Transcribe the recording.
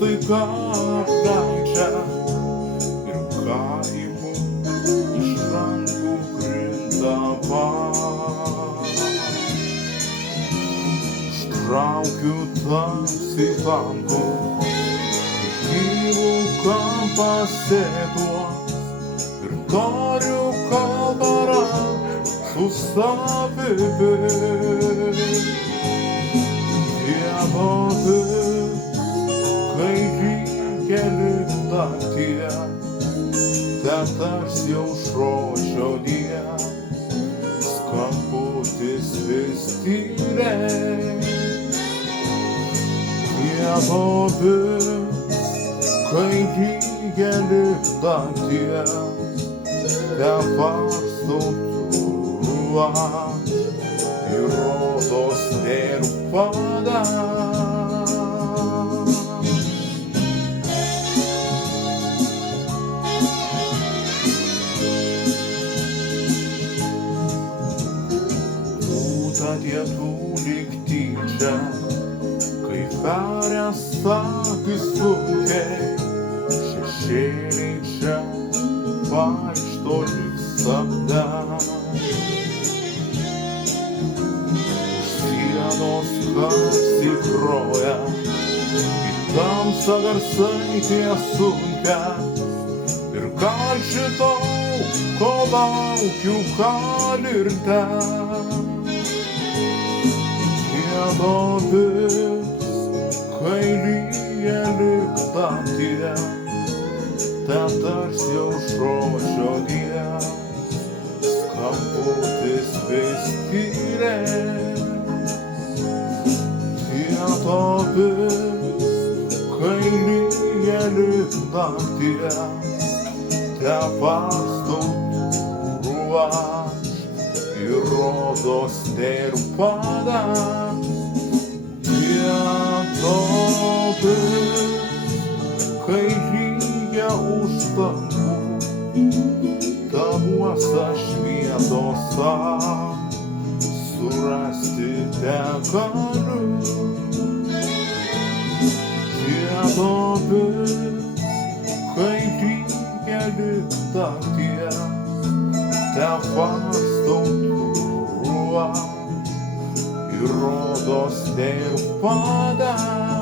staiga apleidžia ir kaimu iš rankų krinta traukiu tamsiai tankų, gyvų kampą sėduos ir tariu kalbarą su savimi. Dievo vis, kai ryja lyg naktie, tarsi aušročio dies, skambutis vis tyliai. Dievo vis, kai ryja lyg nakties, tevarstau aš ir rodos nėra padas. Būta dienų lyg tyčia, kai perės akys sunkiai, šešėliai čia vaikšto lyg sapne. Sienos garsiai groja, į tamsą garsai tiesunkia, ir gal žinau, ko laukiu, gal ir ten. Dievo vis, kai lyja lyg nakties, tarsi aušročio dies, skambutis vis tyliai. Dievo vis, kai lyja lyg nakties, tevarstau aš ir rodos nėra padas. Dievo vis, kai lyja už langų, tavuose šviesose surasti tegaliu. Dievo vis, kai lyja lyg nakties, tevarstau aš ir rodos nėra padas.